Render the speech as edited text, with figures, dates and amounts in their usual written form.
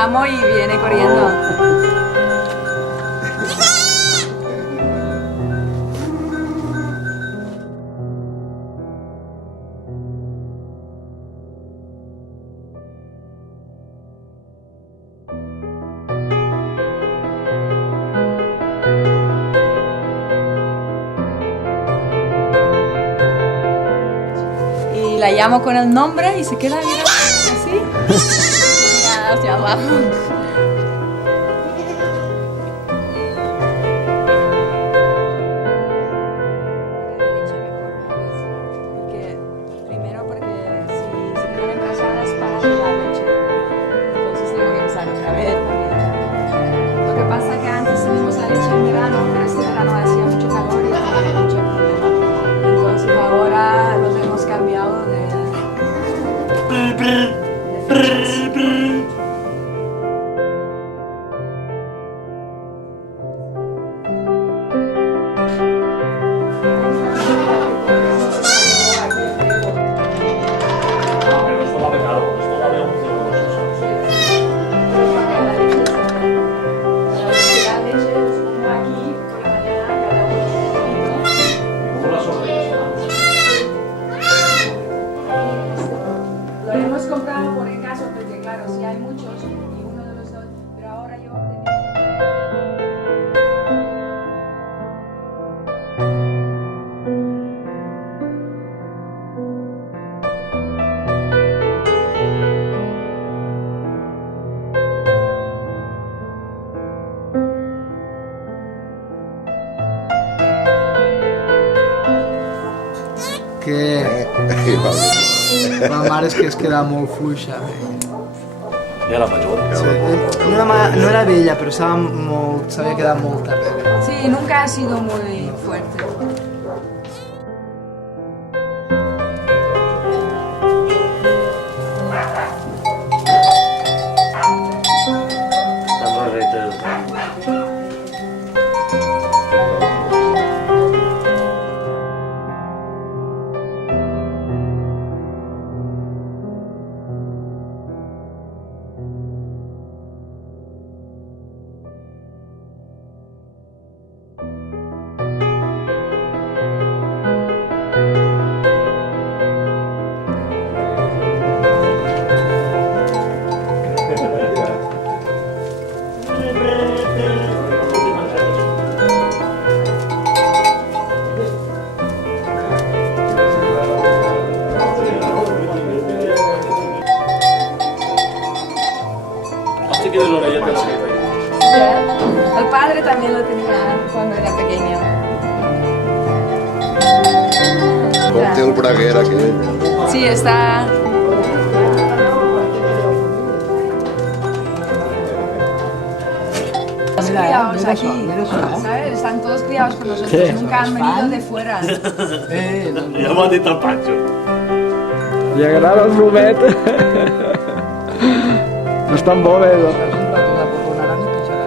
llamo y viene corriendo. Y la llamo con el nombre y se queda mirando así. Ya hacia abajo. Porque, primero porque si se ponen casadas para la leche, entonces tengo que empezar otra vez también. Lo que pasa es que antes teníamos la leche en verano, pero este verano hacía mucho calor y tenía mucho problema. Entonces ahora los hemos cambiado de fechas. Pero esto va de caro, esto va de 11 euros. La leche los pongo aquí por la mañana, cada uno un poquito. ¿Cómo las ordenas? Lo hemos comprado por el caso, porque claro, si hay muchos y uno de los dos, pero ahora yo Que la mare és que es queda molt fluixa. Ya la mayor. Sí. No era vella, però s'havia quedat molt darrere. Sí, nunca ha sido muy fuerte. Tan rarete. Este tiene los orelletes así. El padre también lo tenía cuando era pequeño. Té el braguer aquell. Sí, está. Los criados aquí, ¿sabes? Están todos criados por nosotros, nunca han venido de fuera. Ja m'ho ha dit el Pancho. Li agrada el fumet. No és tan bo, És un rato de porronarà ni pitjarà.